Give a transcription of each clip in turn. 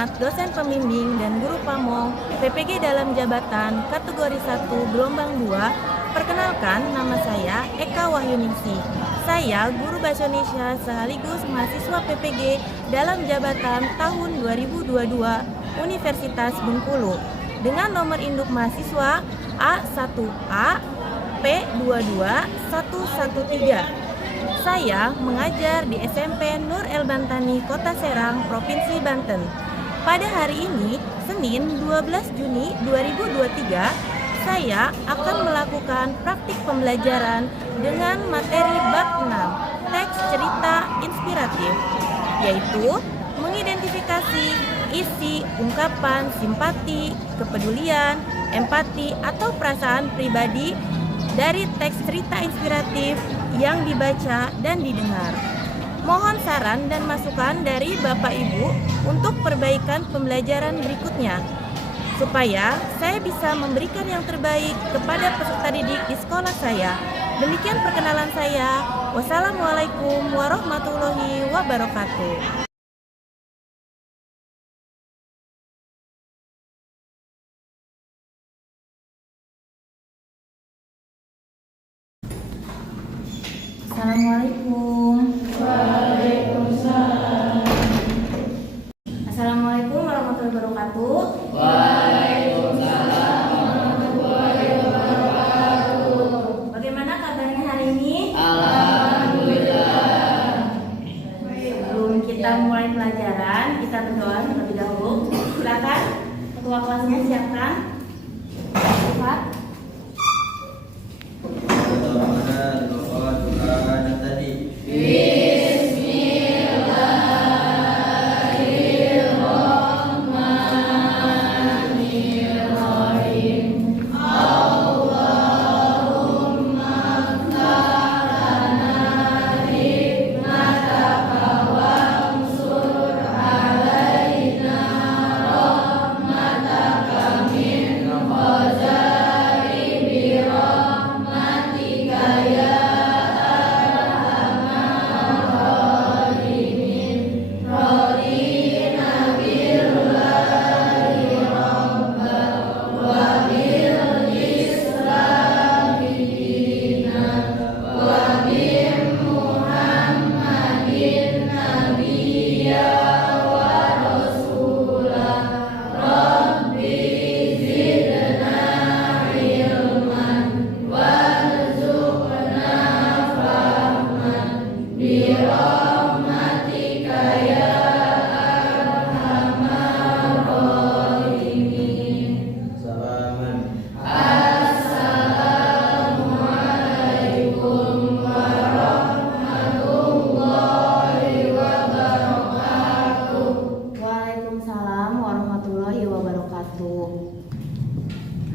Muhammad, dosen pembimbing dan guru pamong PPG dalam jabatan kategori 1 gelombang 2. Perkenalkan, nama saya Eka Wahyuningsih. Saya guru Bahasa Indonesia sekaligus mahasiswa PPG dalam jabatan tahun 2022 Universitas Bengkulu dengan nomor induk mahasiswa A1A P22113. Saya mengajar di SMP Nur El Bantani, Kota Serang, Provinsi Banten. Pada hari ini, Senin 12 Juni 2023, saya akan melakukan praktik pembelajaran dengan materi bab 6, teks cerita inspiratif, yaitu mengidentifikasi isi, ungkapan, simpati, kepedulian, empati, atau perasaan pribadi dari teks cerita inspiratif yang dibaca dan didengar. Mohon saran dan masukan dari Bapak Ibu untuk perbaikan pembelajaran berikutnya, supaya saya bisa memberikan yang terbaik kepada peserta didik di sekolah saya. Demikian perkenalan saya. Wassalamualaikum warahmatullahi wabarakatuh. Assalamualaikum. Waalaikumsalam. Assalamualaikum warahmatullahi wabarakatuh. Waalaikumsalam warahmatullahi wabarakatuh. Bagaimana kabarnya hari ini? Alhamdulillah. Sebelum kita mulai pelajaran, kita berdoa terlebih dahulu. Silakan ketua kelasnya siapkan. Cepat.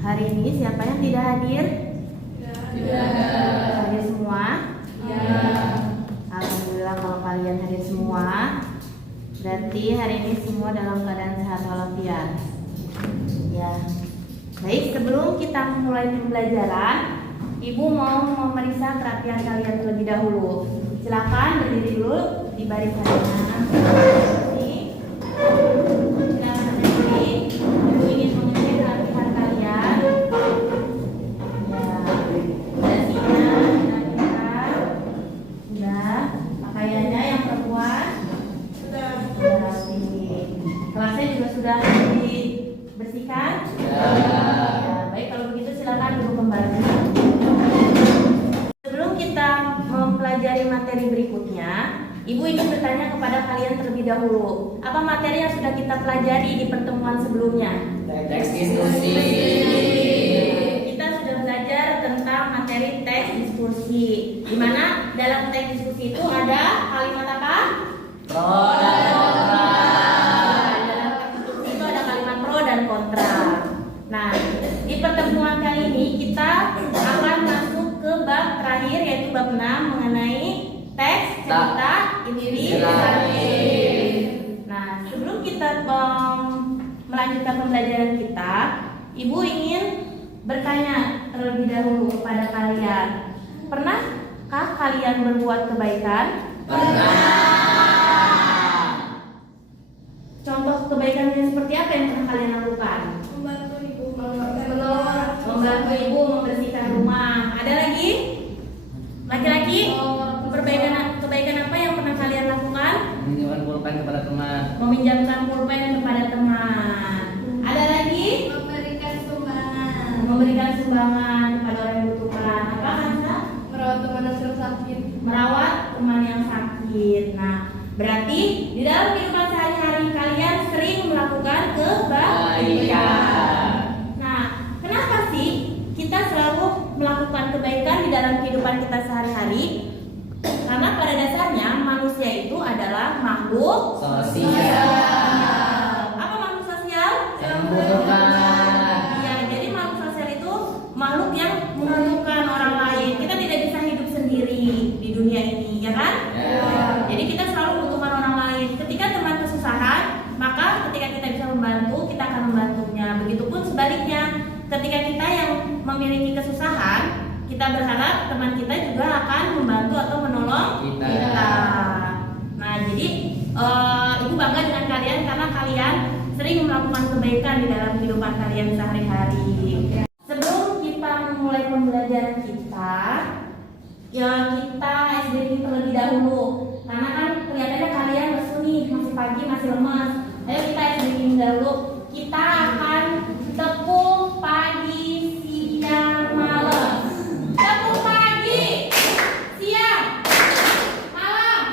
Hari ini siapa yang tidak hadir? Hadir semua? Alhamdulillah kalau kalian hadir semua. Berarti hari ini semua dalam keadaan sehat walafiat. Ya. Baik, sebelum kita mulai pembelajaran, Ibu mau memeriksa kerapian kalian terlebih dahulu. Silakan berdiri dulu di barisannya. Sudah dibersihkan? Ya, baik, kalau begitu silakan duduk kembali. Sebelum kita mempelajari materi berikutnya, Ibu ingin bertanya kepada kalian terlebih dahulu. Apa materi yang sudah kita pelajari di pertemuan sebelumnya? Teks diskusi. Kita sudah belajar tentang materi teks diskusi, di mana dalam teks diskusi itu ada kalimat apa? Pro dan kontra. Kontra. Nah, di pertemuan kali ini kita akan masuk ke bab terakhir, yaitu bab 6 mengenai teks cerita inspiratif. Nah, sebelum kita melanjutkan pembelajaran kita, Ibu ingin bertanya terlebih dahulu kepada kalian. Pernahkah kalian berbuat kebaikan? Pernah. Contoh kebaikan yang seperti apa yang pernah kalian lakukan? Membantu ibu Membantu ibu membersihkan rumah. Ada lagi? Laki-laki? Kebaikan apa yang pernah kalian lakukan? Meminjamkan pulpen kepada teman. Meminjamkan pulpen kepada teman. Ada lagi? Memberikan sumbangan kepada orang yang membutuhkan. Apa Kansa? merawat teman yang sedang sakit. Merawat teman yang sakit. Nah, berarti di dalam kehidupan sehari-hari kalian sering melakukan kebaikan. Nah, kenapa sih kita selalu melakukan kebaikan di dalam kehidupan kita sehari-hari? Karena pada dasarnya manusia itu adalah makhluk Sosial. Apa makhluk sosial? Yang membutuhkan. Ya, jadi makhluk sosial itu makhluk yang membutuhkan orang lain. Kita tidak bisa hidup sendiri di dunia ini, ya kan? Ya. Jadi kita selalu membutuhkan orang lain. Ketika teman kesusahan, maka ketika kita bisa membantu, kita akan membantunya. Begitupun sebaliknya, ketika kita yang memiliki kesusahan, kita berharap teman kita juga akan membantu atau menolong Kita. Nah, jadi ibu bangga dengan kalian karena kalian sering melakukan kebaikan di dalam kehidupan kalian sehari-hari. Sebelum kita memulai pembelajaran kita, ya kita SDG terlebih dahulu. Karena kan kelihatannya kalian lesu nih, masih pagi, masih lemas. Ayo kita SDG dahulu. Kita akan tepuk pagi, siang, malam. Tepuk pagi, siang, malam,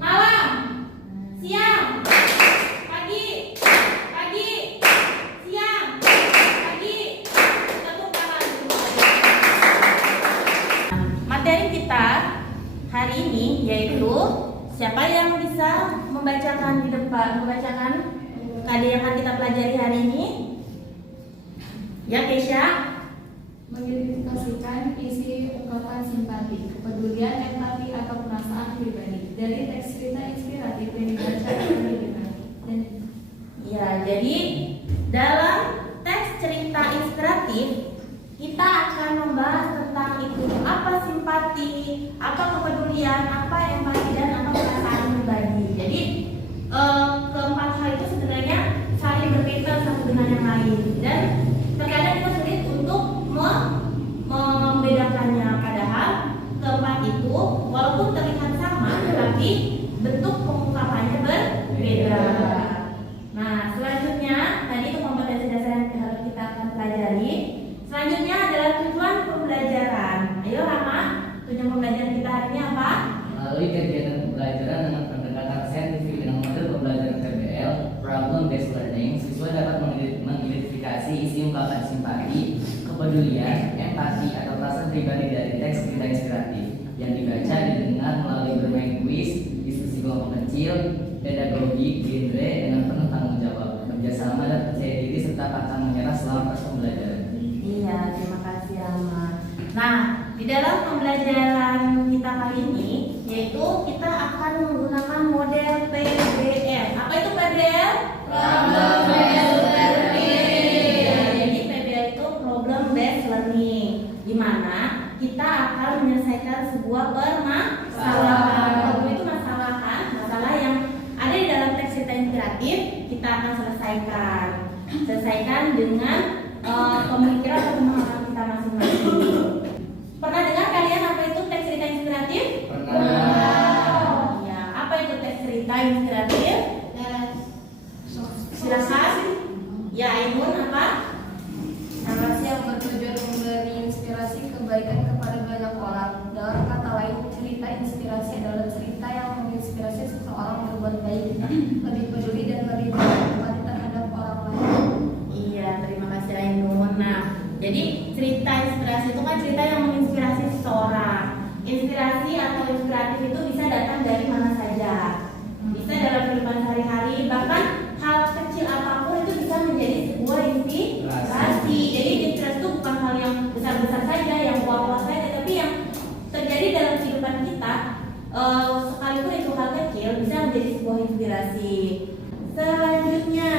malam, siang, pagi, pagi, siang, pagi. Tepuk tangan. Materi kita hari ini yaitu siapa yang bisa membacakan di depan, membacakan yang akan kita pelajari hari ini? Ya, Keisha. Mengidentifikasikan isi ungkapan simpati, kepedulian, empati, atau perasaan pribadi dari teks cerita inspiratif yang dibaca oleh kita. Dan Ya, jadi dalam teks cerita inspiratif kita akan membahas tentang itu, apa simpati, apa kepedulian, apa empati, dan apa perasaan pribadi. Jadi keempat hal itu sebenarnya saling berkaitan satu dengan yang lain dan terkadang kita sulit untuk membedakannya. Padahal keempat itu walaupun terlihat sama, tetapi bentuk pengungkapannya berbeda. Nah, selanjutnya tadi itu kompetensi dasar yang harus kita akan pelajari. Selanjutnya adalah tujuan pembelajaran. Ayo Rama, tujuan pembelajaran kita hari ini apa? Melalui kegiatan pembelajaran dengan pendekatan saintifik dengan model pembelajaran PBL, problem based learning, siswa dapat mengidentifikasi isi ungkapan simpati, kepedulian, empati, atau perasaan pribadi dari teks cerita inspiratif yang dibaca didengar melalui bermain kuis, diskusi kelompok kecil, pedagogi, genre dengan penuh tanggung jawab, kerjasama dan percaya diri serta pantang menyerah selama proses pembelajaran. Iya, terima kasih Rama. Nah, di dalam pembelajaran kita kali ini yaitu kita akan menggunakan model PBL. Apa itu PBL? Problem based learning. Jadi PBL itu problem based learning, di mana kita akan menyelesaikan sebuah permasalahan. Problem itu masalah yang ada di dalam teks cerita inspiratif, kita akan selesaikan dengan pemikiran atau pemahaman kita masing-masing. Pernah dengar kalian apa itu teks cerita inspiratif? Pernah. Ya, apa itu teks cerita inspiratif? Silakan. Ya, Ainun apa? narasi yang bertujuan memberi inspirasi kebaikan kepada banyak orang. Dalam kata lain, cerita inspirasi adalah cerita yang menginspirasi seseorang berbuat baik, lebih peduli dan lebih berempati terhadap orang lain. Iya, terima kasih Ainun. Nah, jadi cerita inspirasi itu kan cerita yang menginspirasi seseorang. Inspirasi atau inspiratif itu bisa datang dari mana saja. Bisa dalam kehidupan sehari-hari, bahkan hal kecil apapun itu bisa menjadi sebuah inspirasi. Jadi inspirasi itu bukan hal yang besar-besar saja, yang wah-wah saja, tapi yang terjadi dalam kehidupan kita, sekalipun itu hal kecil bisa menjadi sebuah inspirasi. Selanjutnya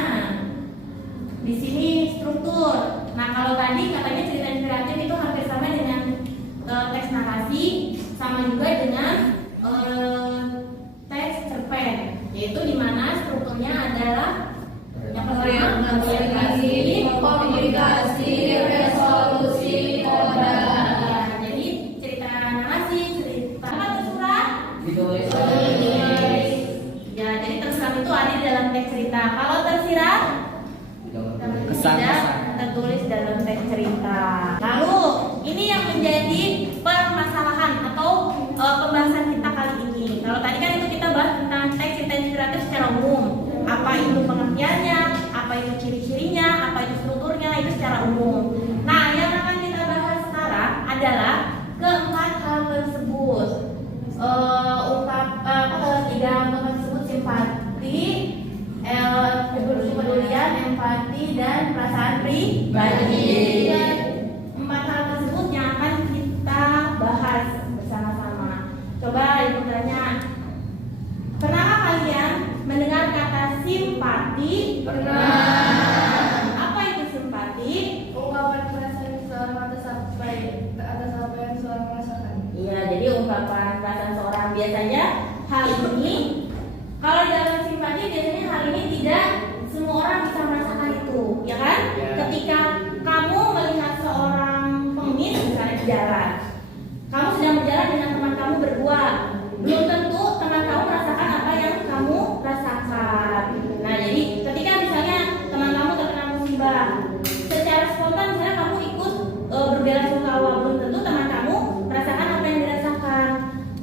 di sini struktur. Nah, kalau tadi katanya cerita inspiratif itu hampir sama dengan teks narasi, sama juga dengan teks cerpen, yaitu di mana struktur contohnya adalah yang pertama komunikasi, resolusi, modal. Jadi cerita narasi, cerita apa tersurat? Ditulis. Ya, jadi tersurat itu ada di dalam teks cerita. Kalau tersirat tidak tertulis dalam teks cerita. Lalu ini yang menjadi permasalahan atau pembahasan kita kali ini. Kalau tadi kan itu kita bahas tentang teks cerita inspiratif secara umum. Apa itu pengertiannya, apa itu ciri-cirinya, apa itu strukturnya, itu secara umum. Nah, yang akan kita bahas sekarang adalah keempat hal tersebut. Tiga ungkapan tersebut simpati, kepedulian, empati, dan perasaan pribadi. Dan empat hal tersebut yang akan kita bahas bersama-sama. Coba ibu tanya, pernahkah kalian mendengar kata simpati? Pernah. Apa itu simpati? Ungkapan perasaan seseorang atas apa yang seseorang rasakan. Iya, jadi ungkapan perasaan seorang. Biasanya hal ini, kalau dalam simpati biasanya hal ini tidak semua orang bisa merasakan itu, ya kan? Ya. Ketika kamu melihat seorang pengemis misalnya di jalan, kamu sedang berjalan dengan teman kamu berdua, belum tentu teman kamu merasakan apa yang kamu rasakan. Nah, jadi ketika misalnya teman kamu terkena musibah, secara spontan misalnya kamu ikut berbela-sungkawa, belum tentu teman kamu merasakan apa yang dirasakan.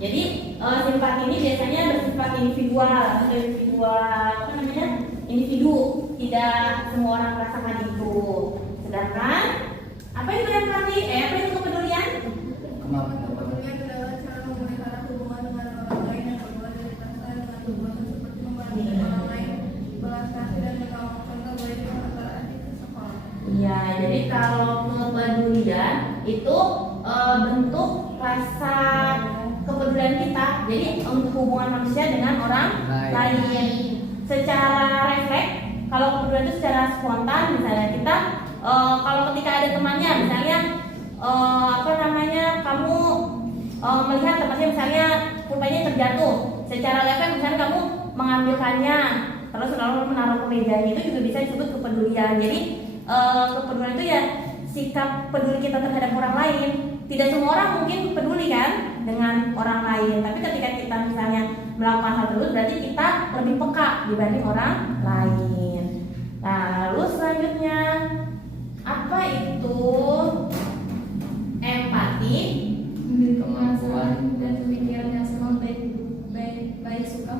Jadi simpati ini biasanya bersifat individual, individu, tidak semua orang merasakan itu. Sedangkan apa itu empati? Apa itu kepedulian? Kepedulian adalah cara memelihara hubungan dengan orang lain yang berbuat dari perasaan dengan perbuatan seperti membantu orang lain, belas kasih dan melakukan kebaikan antara adik seseorang. Iya, jadi kalau kepedulian itu bentuk rasa kepedulian kita. Jadi untuk hubungan manusia dengan orang lain. Secara refleks, kalau kepedulian itu secara spontan, misalnya kita kalau ketika ada temannya, misalnya kamu melihat temannya misalnya pulpennya terjatuh, secara refleks misalnya kamu mengambilkannya, terus lalu menaruh ke mejanya, itu juga bisa disebut kepedulian. Jadi kepedulian itu ya sikap peduli kita terhadap orang lain. Tidak semua orang mungkin peduli kan dengan orang lain, tapi ketika kita misalnya melakukan hal tersebut berarti kita lebih peka dibanding orang lain. Nah, lalu selanjutnya apa itu empati? Kemampuan dan pemikiran yang sama baik suka.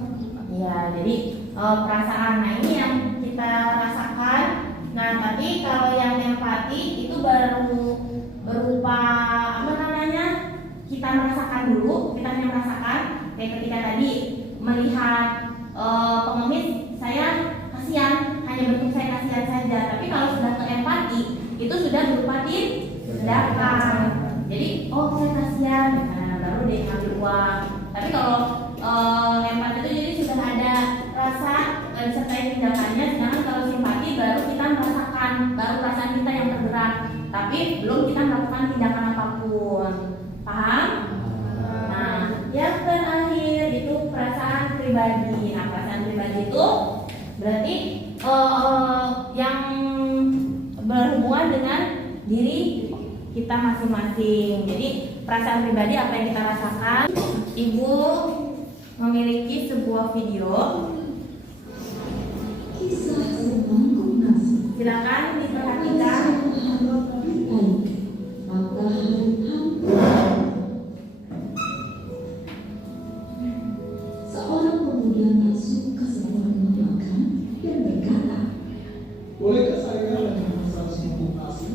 Ya, jadi perasaan. Nah, ini yang kita rasakan. Nah, tapi kalau yang empati itu baru berupa kita merasakan dulu, kita hanya merasakan kayak ketika tadi melihat pengemis, saya kasihan, hanya bentuk saya kasihan saja. Tapi kalau sudah ke empati, itu sudah berupa tindakan. Jadi, saya kasihan, nah, baru dia ngambil uang. Tapi kalau empati itu jadi sudah ada rasa disertai tindakannya. Sedangkan kalau simpati baru kita merasakan, baru perasaan kita yang tergerak, tapi belum kita melakukan tindakan apapun. Paham? Nah, yang terakhir itu perasaan pribadi. Nah, perasaan pribadi itu berarti yang berhubungan dengan diri kita masing-masing. Jadi perasaan pribadi apa yang kita rasakan. Ibu memiliki sebuah video. Silakan diperhatikan. Seorang pemuda masuk ke sebuah rumah makan dan berkata, "Bolehkah saya memesan semangkuk nasi?"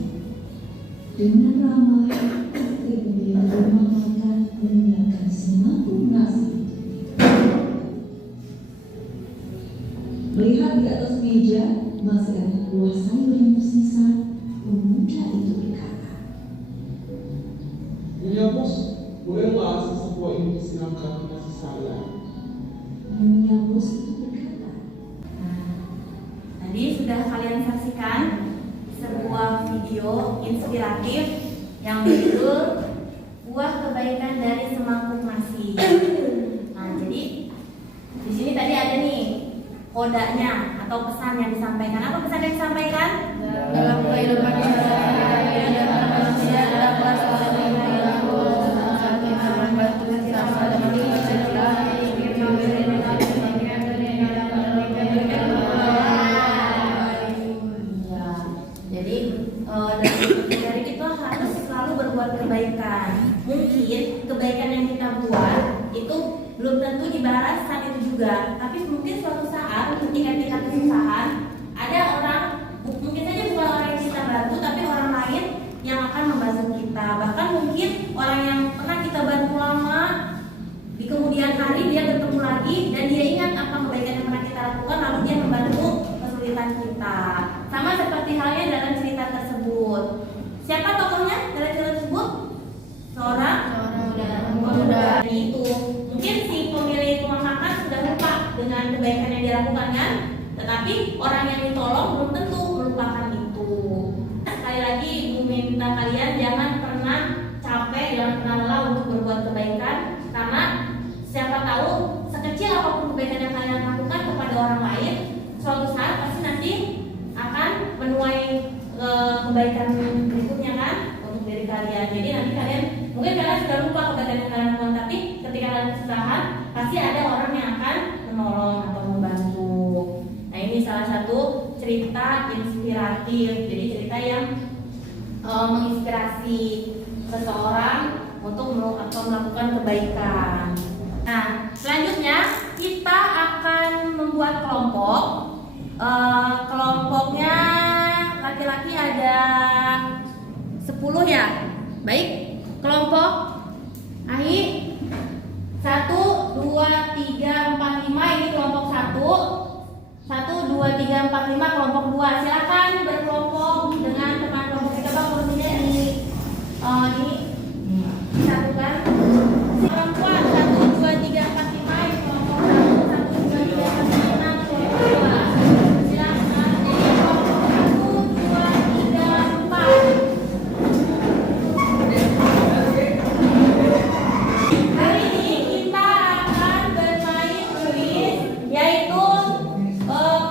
dengan ramai istri pemilik rumah makan menyiapkan semangkuk nasi. Melihat di atas meja masih ada buah sayur yang tersisa, pemuda itu berkata, "Iya bos, bolehlah sesebuah ini disiramkan nasi saya." Nyonya bos itu berkata, Tadi sudah kalian saksikan sebuah video inspiratif yang berjudul Buah Kebaikan dari Semangkuk Nasi. Nah, jadi di sini tadi ada nih kodanya atau pesan yang disampaikan. Apa pesan yang disampaikan? Dalam kehidupan sehari-hari antara manusia dapat saling membantu sesama dan jadi dari kita harus selalu berbuat kebaikan. Mungkin kebaikan yang kita buat itu belum tentu dibalas saat itu juga, tapi mungkin suatu saat ketika kita kesusahan ada orang, mungkin saja bukan orang yang kita bantu, tapi orang lain yang akan membantu kita. Bahkan mungkin orang yang pernah kita bantu lama, di kemudian hari dia bertemu lagi dan dia ingat apa kebaikan yang pernah kita lakukan, lalu dia membantu kesulitan kita. Sama seperti halnya dalam cerita tersebut. Siapa tokohnya dalam cerita tersebut? Seorang pemuda. Itu mungkin si pemilik rumah makan sudah lupa dengan kebaikan yang dia lakukan kan, tetapi orang yang ditolong belum tentu melupakan itu. Sekali lagi ibu minta kalian jangan pernah capek, jangan pernah lelah untuk berbuat kebaikan, karena siapa tahu sekecil apapun kebaikan yang kalian lakukan kepada orang lain, suatu saat pasti nanti akan menuai kebaikan berikutnya kan untuk diri kalian. Jadi nanti kalian mungkin kalian sudah lupa kebaikan yang kalian lakukan, tapi ketika kalian kesusahan pasti ada orang yang akan menolong atau membantu. Nah, ini salah satu cerita inspiratif. Jadi cerita yang menginspirasi seseorang untuk melakukan kebaikan. Nah, selanjutnya kita akan membuat kelompok. Kelompoknya laki-laki ada 10 ya. Baik, kelompok Ahi 1, 2, 3, 4, 5 ini kelompok 1. 1, 2, 3, 4, 5 kelompok 2. Silakan berkelompok dengan teman kelompok kita. Bang, kursinya ini disatukan. Perempuan 1, 2, 3, 4, 5 ini kelompok 1. 1, 2, 3, 4, 5 kelompok 2. Silakan jadi kelompok 1, 2, 3, 4. Hari ini kita akan bermain kuis, yaitu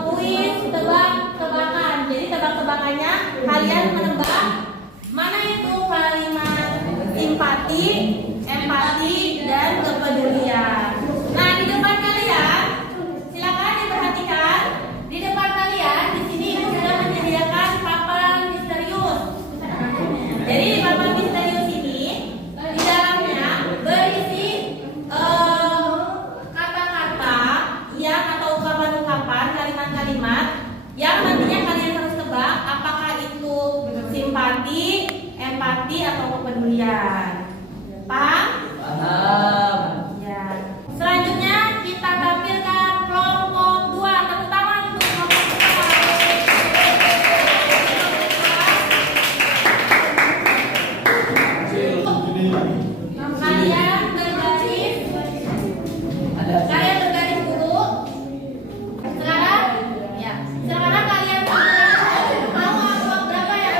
kuis tebak-tebakan. Jadi tebak-tebakannya kalian menebak mana itu kalimat simpati, empati, dan kepedulian. Nah, di depan kalian, silakan diperhatikan. Di depan kalian di sini ibu sudah menyediakan papan misterius. Jadi di papan misterius ini di dalamnya berisi kata-kata yang atau ungkapan-ungkapan, kalimat-kalimat yang nantinya kalian harus tebak apakah itu simpati, empati, atau kepedulian. Paham? Paham. Ya. Selanjutnya kita tampilkan kelompok 2. Tepuk tangan untuk kelompok 2. Kalian berbaris. Kalian berbaris dulu. Sekarang, ya. Sekarang kalian mau amplop berapa ya?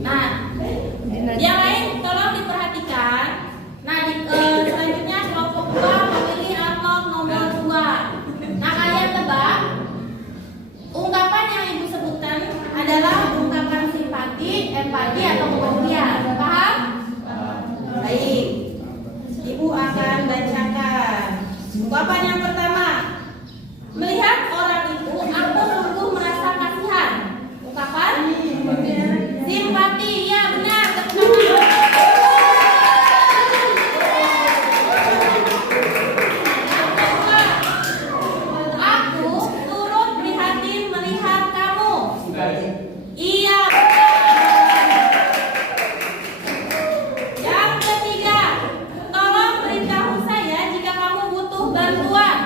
Nah, yang lain tolong diperhatikan. Nah, selanjutnya kelompok 2 memilih amplop nomor 2. Nah, kalian tebak ungkapan yang ibu sebutkan adalah ungkapan simpati, empati, atau kepedulian. Paham? Baik. Ibu akan bacakan. Ungkapan yang pertama. Melihat orang itu, aku sungguh merasa kasihan. Ungkapan simpati. Ya, benar. Tepuk tangan. Yang kedua. Aku turut prihatin melihat kamu. Iya. Yang ketiga, tolong beritahu saya jika kamu butuh bantuan.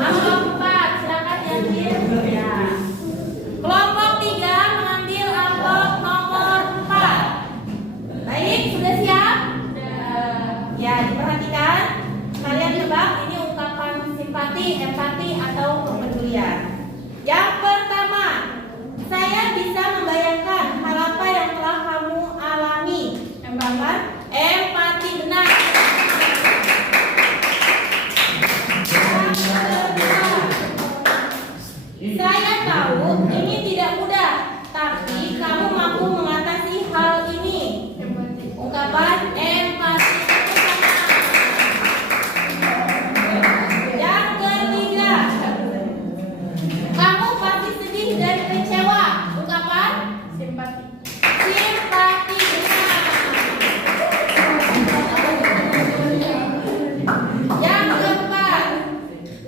Amplop 4, silakan diambil. Ya. Kelompok 3 mengambil amplop nomor 4. Baik, sudah siap? Ya, diperhatikan. Kalian tebak ini ungkapan simpati, empati, atau kepedulian. Yang pertama, saya bisa membayangkan hal apa yang telah kamu alami. Empati benar. Saya tahu ini tidak mudah, tapi kamu mampu mengatasi hal ini. Ungkapan empati. Yang ketiga, kamu pasti sedih dan kecewa. Ungkapan simpati. Simpati benar. Yang keempat,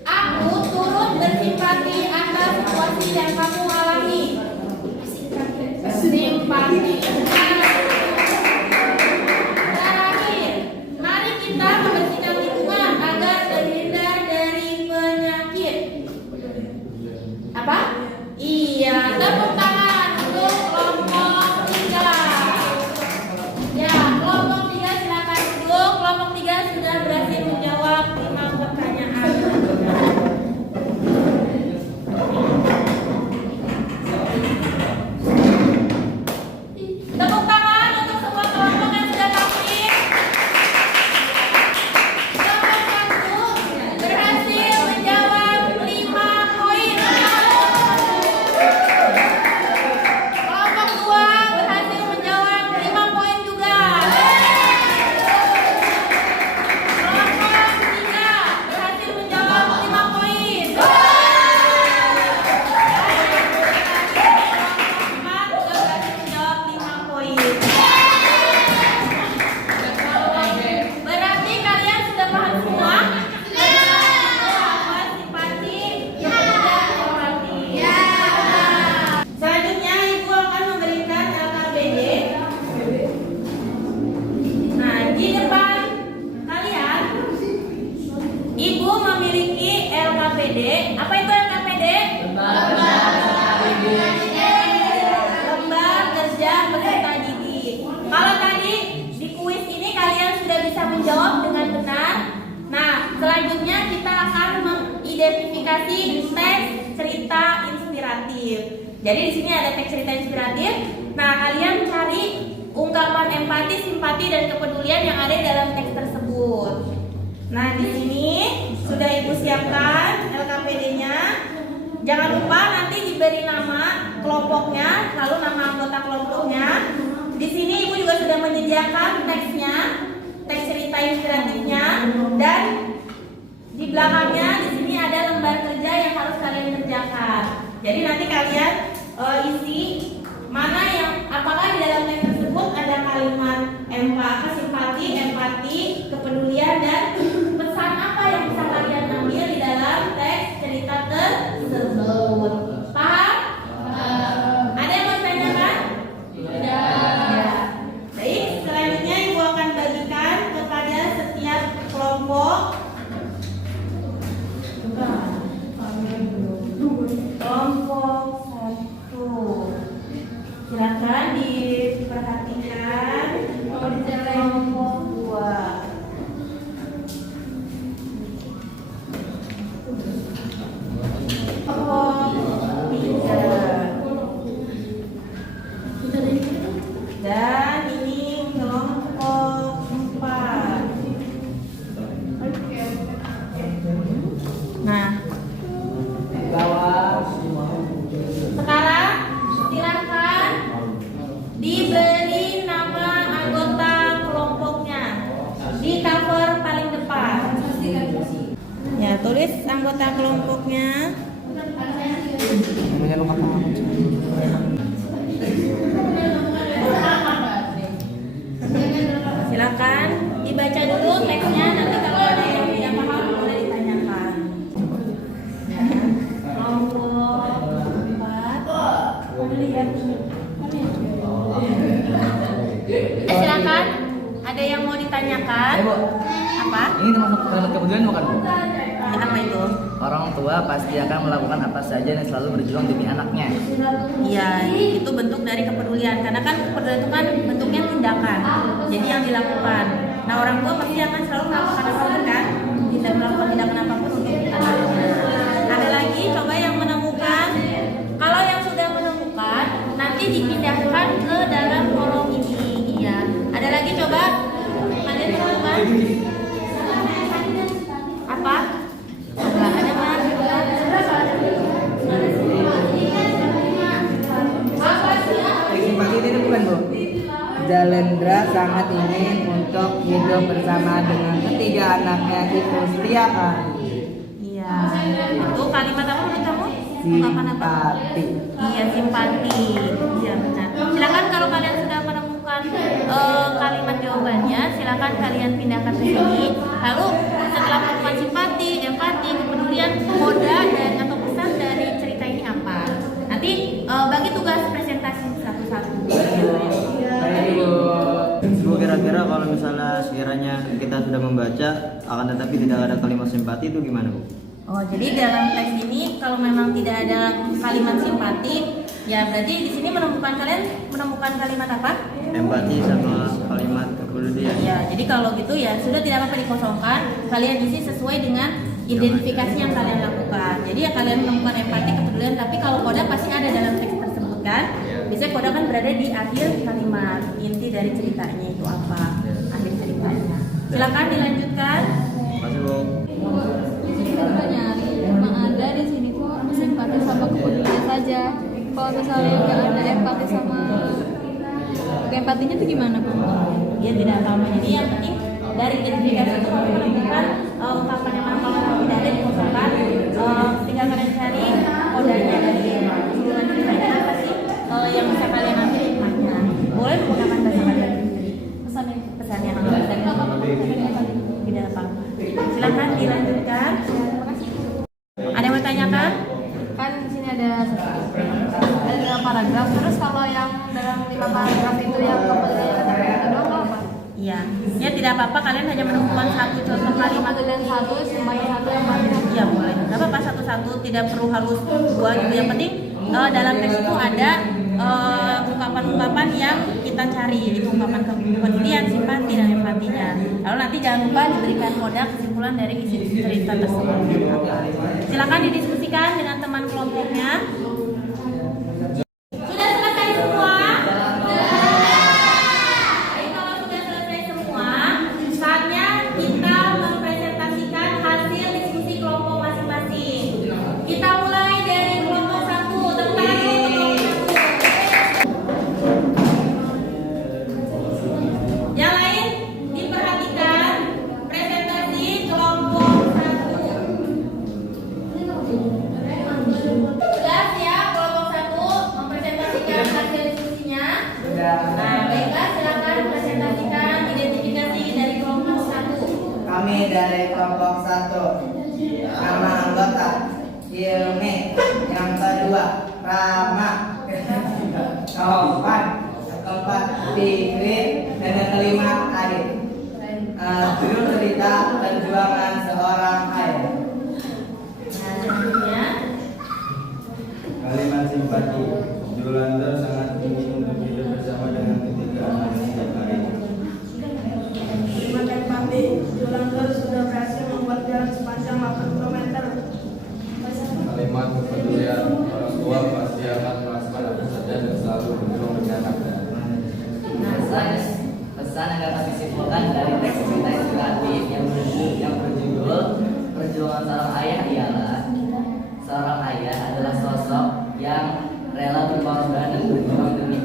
aku turut bersimpati atas situasi yang kamu alami. Simpati. Terakhir, mari kita membersihkan lingkungan agar terhindar dari penyakit. Apa? Iya, tepuk tangan untuk kelompok 3. Ya, kelompok 3 silakan duduk. Kelompok 3 sudah berhasil menjawab 5 pertanyaan. Tepuk tangan untuk semua kelompok yang sudah aktif. Kelompok 1 berhasil menjawab 5 poin. Kelompok 2 berhasil menjawab 5 poin juga. Kelompok 3 berhasil menjawab 5 poin. Kelompok 4 juga berhasil menjawab 5 poin. Berarti kalian sudah paham semua? Apa simpati, empati. Selanjutnya Ibu akan memberikan LKPD. Nah, di depan kalian Ibu memiliki LKPD. Apa itu LKPD? Lembar kerja peserta didik. Kalau tadi di kuis ini kalian sudah bisa menjawab dengan benar. Nah, selanjutnya kita akan mengidentifikasi teks cerita inspiratif. Jadi di sini ada teks cerita inspiratif. Nah, kalian cari ungkapan empati, simpati, dan kepedulian yang ada di dalam teks tersebut. Nah, di sini sudah Ibu siapkan LKPD-nya. Jangan lupa nanti diberi nama kelompoknya, lalu nama anggota kelompoknya. Di sini Ibu juga sudah menyediakan teksnya, teks cerita inspiratifnya, dan di belakangnya di sini ada lembar kerja yang harus kalian kerjakan. Jadi nanti kalian isi mana yang, apakah di dalam teks tersebut ada kalimat simpati, empati, kepedulian, dan pesan apa yang bisa kalian ambil di dalam teks cerita tersebut. Paham? Ada yang mau ditanyakan? Ya. Baik, selanjutnya Ibu akan bagikan kepada setiap kelompok. Kelompok 1. Silakan diperhatikan. Kelompok 2. Dan ini kelompok 4. Nah, sekarang silakan diberi nama anggota kelompoknya di cover paling depan. Ya, tulis anggota kelompoknya. Silakan dibaca dulu teksnya, nanti kalau ada yang tidak paham boleh ditanyakan. Kelompok 4. Silakan, ada yang mau ditanyakan? Bu. Apa? Ini termasuk kepedulian bukan, Bu? tua pasti akan melakukan apa saja dan selalu berjuang demi anaknya. Iya, itu bentuk dari kepedulian. Karena kan kepedulian itu kan bentuknya tindakan. Jadi yang dilakukan. Nah, orang tua pasti akan selalu melakukan apapun kan? Bisa melakukan tindakan apapun untuk anaknya. Ada lagi, coba yang menemukan. Kalau yang sudah menemukan, nanti dipindahkan ke dalam kolom ini. Iya. Ada lagi, coba. Kalian menemukan? Apa? Ada Mas? Simpati ini bukan, Bu? Jalendra sangat ingin untuk hidup bersama dengan ketiga anaknya itu setiap hari. Iya. Itu kalimat apa menurut kamu? Ungkapan apa? Simpati. Iya, simpati. Iya, benar. Silakan kalau kalian sudah menemukan kalimat jawabannya, silakan kalian pindahkan ke sini. Lalu setelah menemukan simpati, empati, kepedulian, koda dan atau pesan dari cerita ini apa? Nanti bagi tugas presentasi satu-satu. Baik, Bu. Bu, kira-kira kalau misalnya sekiranya kita sudah membaca akan tetapi tidak ada kalimat simpati itu gimana, Bu? Oh, jadi dalam teks ini kalau memang tidak ada kalimat simpati, ya berarti di sini kalian menemukan kalimat apa? Empati sama kalimat kepedulian. Ya, jadi kalau gitu ya sudah tidak apa-apa dikosongkan. Kalian isi sesuai dengan identifikasi yang kalian lakukan. Jadi ya kalian menemukan empati, kepedulian, tapi kalau koda pasti ada dalam teks tersebut kan? Biasanya koda kan berada di akhir kalimat, inti dari ceritanya itu apa? Akhir ceritanya. Silakan dilanjutkan. Masih, Bu. Di sini kita nyari cuma ada di sini tuh simpati sama kepedulian saja. Kalau misalnya nggak ada empati sama empatinya tuh gimana, Bu? Dia tidak apa-apa. Jadi yang penting dari identifikasi itu menunjukkan ungkapan yang mana kalau tidak ada dikosongkan. Tinggal kalian cari kodanya dari keseluruhan ceritanya apa sih yang bisa kalian ambil hikmahnya. Boleh menggunakan bahasa kalian sendiri. Pesan yang tidak apa-apa. Silakan dilanjutkan. Ada yang mau tanyakan? Kan di sini ada 5 paragraf. Terus kalau yang dalam 5 paragraf itu yang kepedulian kata-kata doang apa? Iya, ya tidak apa-apa. Kalian hanya menemukan satu contoh kalimat. Kepedulian satu, simpati satu, empati satu. Ya boleh. Gak apa-apa satu-satu. Tidak perlu harus buat gitu. Yang penting dalam teks itu ada ungkapan-ungkapan yang kita cari. Jadi ungkapan kepedulian, simpati dan empatinya. Lalu nanti jangan lupa diberikan koda kesimpulan dari isi cerita tersebut. Silakan didiskusikan dengan teman kelompoknya. Sudah selesai semua? Jadi kalau sudah selesai semua, saatnya kita mempresentasikan hasil diskusi kelompok masing-masing. Kita mulai dari kelompok 1. Tepuk tangan untuk kelompok 1. Yang lain diperhatikan presentasi kelompok 1. Sudah siap kelompok 1 mempresentasikan hasil diskusinya? Nah, baiklah silakan presentasikan identifikasi dari kelompok 1. Kami dari kelompok 1. Nama anggota Hilmi, yang kedua Rama, Taufan, keempat Fikri, dan yang kelima Adit. Judul cerita perjuangan seorang ayah. Nah, selanjutnya Kalimat simpati. Yolanda sangat ingin untuk hidup bersama dengan ketiga anaknya setiap hari. Kalimat empati, Yolanda sudah berhasil membuat jalan sepanjang 80 meter. Kalimat kepedulian, orang tua pasti akan melakukan apa saja dan selalu berjuang demi anaknya. Pesan yang dapat disimpulkan dari teks cerita inspiratif yang berjudul Perjuangan Seorang Ayah ialah seorang ayah adalah sosok yang rela berkorban dan berjuang demi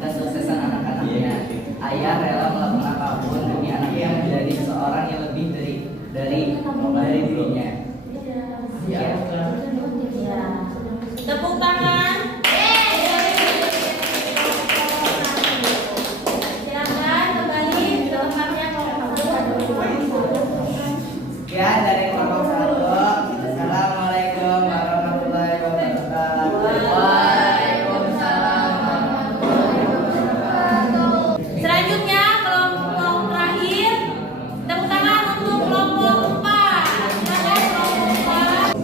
kesuksesan anak-anaknya. Ayah rela melakukan apapun demi anaknya menjadi seorang yang lebih dari dirinya. Ya. tepuk tangan. Silakan kembali lengkapnya kelompok 1. Ya, dari kelompok 1. Assalamualaikum warahmatullahi wabarakatuh. Waalaikumsalam warahmatullahi wabarakatuh. Selanjutnya kelompok terakhir. Tepuk tangan untuk kelompok 4. Silakan kelompok 4.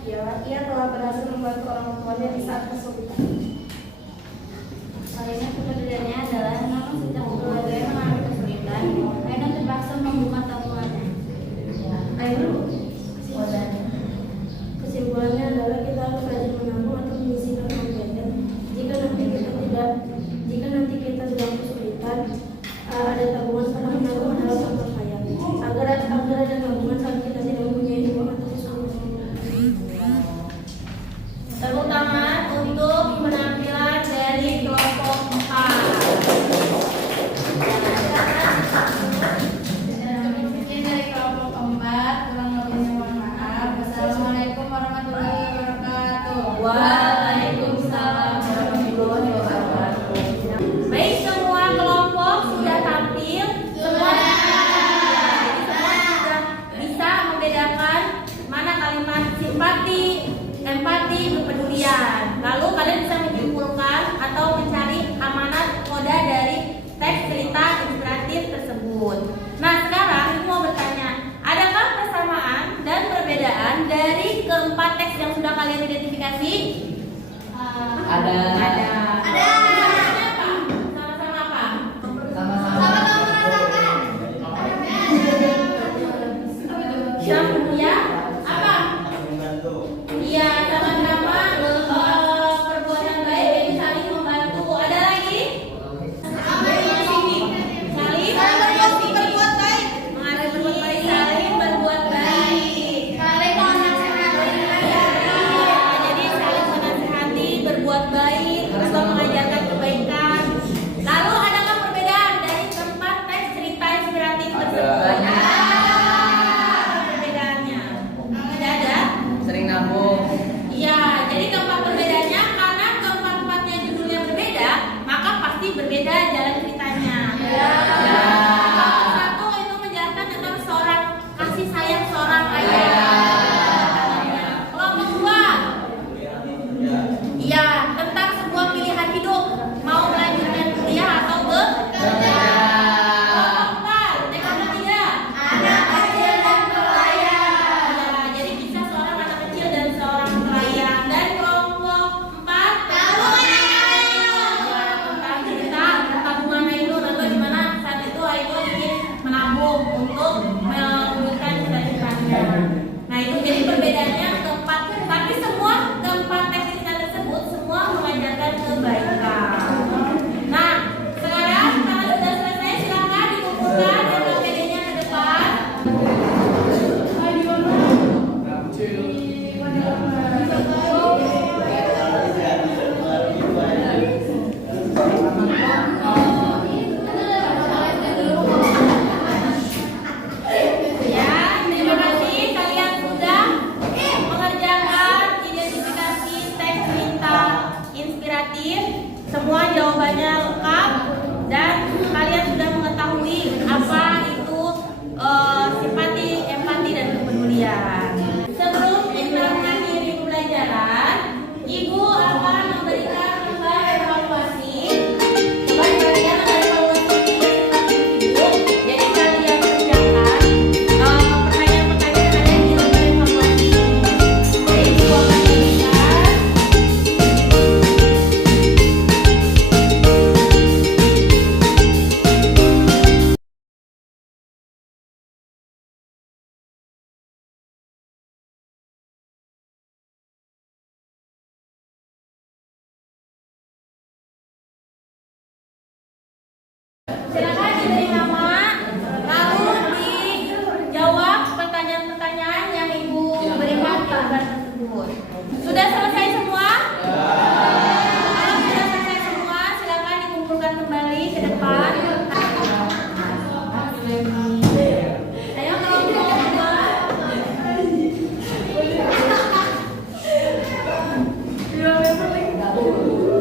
ia telah berhasil membantu orang tuanya di saat kesulitan. Kalimat kepeduliannya adalah namun sejak keluarganya mengalami kesulitan, Ainun terpaksa membuka tabungannya. Kesimpulannya adalah kita harus rajin menabung atau menyisihkan uang jajan. Jika nanti kita sedang kesulitan, ada tabungan karena menabung adalah faktor kaya. Agar ada tabungan saat kita tidak mempunyai uang atau kesulitan. Tepuk tangan untuk penampilan dari kelompok 4. Mungkin dari kelompok 4, kurang lebihnya mohon maaf. Wassalamualaikum warahmatullahi wabarakatuh. Waalaikumsalam warahmatullahi wabarakatuh. Baik, semua kelompok sudah tampil. Semua sudah bisa membedakan mana kalimat simpati, empati, kepedulian. Lalu kalian bisa menyimpulkan atau mencari amanat koda dari teks cerita inspiratif tersebut. Nah, sekarang aku mau bertanya, adakah persamaan dan perbedaan dari keempat teks yang sudah kalian identifikasi? Ada. Persamaan apa? Sama-sama apa? Yang mulia apa? Iya, sama-sama berbuat yang baik, jadi saling membantu. Ada lagi? Saling berbuat baik. Mengasihi, saling berbuat baik. Saling menasihati. Jadi saling menasihati, berbuat baik atau mengajarkan kebaikan. Lalu adakah perbedaan dari keempat teks cerita inspiratif tersebut? Apa perbedaannya? Tidak ada? Sering nabung. Iya, jadi keempat perbedaannya karena keempat-empatnya judulnya berbeda, maka pasti berbeda jalan ceritanya. Kelompok satu itu menjelaskan tentang seorang kasih sayang seorang ayah. Kelompok dua, iya tentang sebuah pilihan hidup, mau melanjutkan kuliah atau bekerja. Kelompok empat, kelompok tiga, Anak kecil dan pelayan. ya, jadi bisa seorang anak kecil dan seorang pelayan. Dan kelompok empat, ya, tentang cerita tabungan Ainun atau gimana saat itu Ainun ingin menabung untuk mewujudkan cita-citanya. Nah itu jadi perbedaannya keempat, tapi semua keempat teks cerita tersebut semua mengajarkan kebaikan. Nah sekarang kalau sudah selesai silakan dikumpulkan LKPD-nya ke depan. Ya, terima kasih kalian sudah mengerjakan identifikasi teks cerita inspiratif. Semua jawabannya lengkap dan kalian sudah mengetahui apa itu simpati, empati, dan kepedulian. Sebelum kita mengakhiri pembelajaran, Ibu akan memberikan lembar evaluasi. Lembar kalian mengevaluasi Ibu. Jadi kalian kerjakan pertanyaan-pertanyaan yang ada di lembar evaluasi. Jadi Ibu akan berikan. Silakan diberi nama, lalu dijawab pertanyaan-pertanyaan yang Ibu berikan di lembar tersebut. Sudah selesai semua? Kalau sudah selesai semua, silakan dikumpulkan kembali ke depan. Ayo kelompok dua.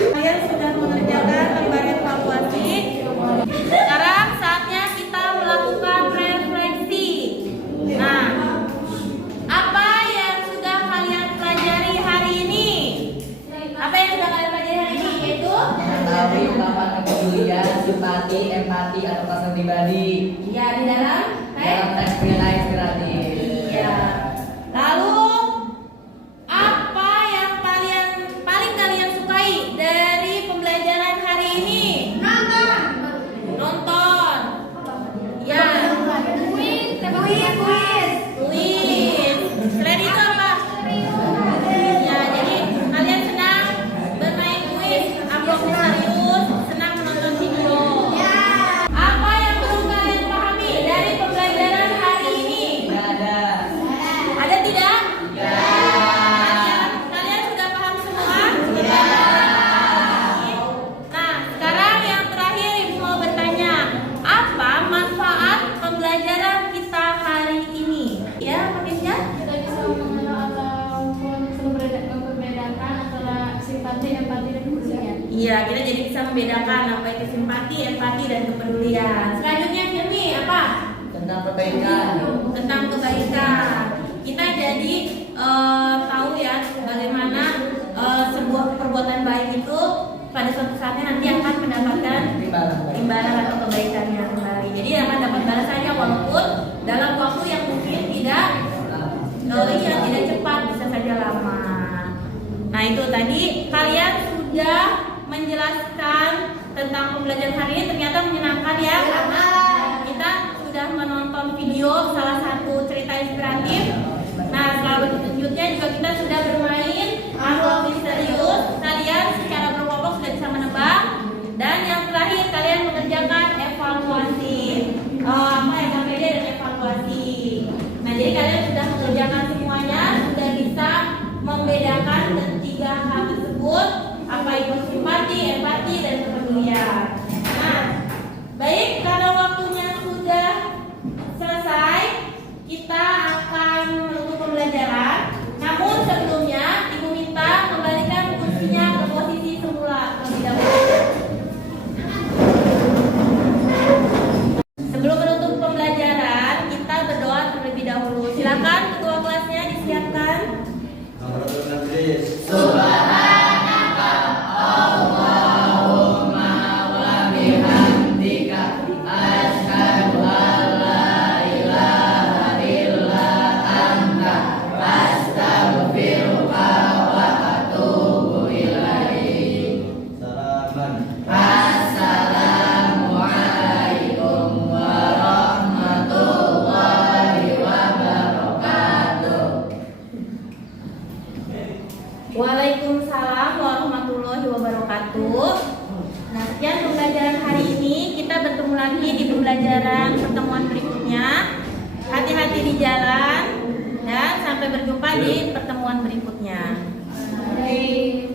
Kalian sudah mengerjakan lembar evaluasi. Sekarang saatnya kita melakukan refleksi. Nah, apa yang sudah kalian pelajari hari ini? Apa yang sudah kalian pelajari hari ini? Yaitu Mengetahui ungkapan kepedulian, simpati, empati, atau perasaan pribadi ya di dalam dalam teks cerita inspiratif. Iya. Lalu kepedulian. Selanjutnya Hilmi apa? Tentang kebaikan. Tentang kebaikan. Kita jadi tahu ya bagaimana sebuah perbuatan baik itu pada suatu saatnya nanti akan mendapatkan imbalan atau kebaikannya kembali. Jadi akan dapat balasannya walaupun dalam waktu yang mungkin tidak cepat, bisa saja lama. Nah itu tadi kalian sudah menjelaskan tentang pembelajaran hari ini, ternyata menyenangkan ya karena kita sudah menonton video salah satu cerita inspiratif. Nah selanjutnya juga kita sudah bermain amplop misterius. Kalian secara berkelompok sudah bisa menebak. Dan yang terakhir kalian mengerjakan evaluasi. KPD dan evaluasi. Nah jadi kalian sudah mengerjakan semuanya, sudah bisa membedakan ketiga hal tersebut, apa itu simpati, empati, dan kepedulian. Nah, baik, karena waktunya sudah selesai, kita akan menutup pembelajaran. Namun sebelumnya, Ibu minta kembalikan kursinya ke posisi semula terlebih dahulu. Sebelum menutup pembelajaran, kita berdoa terlebih dahulu. Silakan ketua kelasnya disiapkan. Subhanaka Allahumma wa bihamdika asyhadu an la ilaha illa anta astaghfiruka wa atubu ilaik. Assalamualaikum warahmatullahi wabarakatuh. Waalaikumsalam warahmatullahi wabarakatuh. Nah, sekian pembelajaran hari ini. Kita bertemu lagi di pembelajaran pertemuan berikutnya. Hati-hati di jalan dan sampai berjumpa di pertemuan berikutnya. Baik.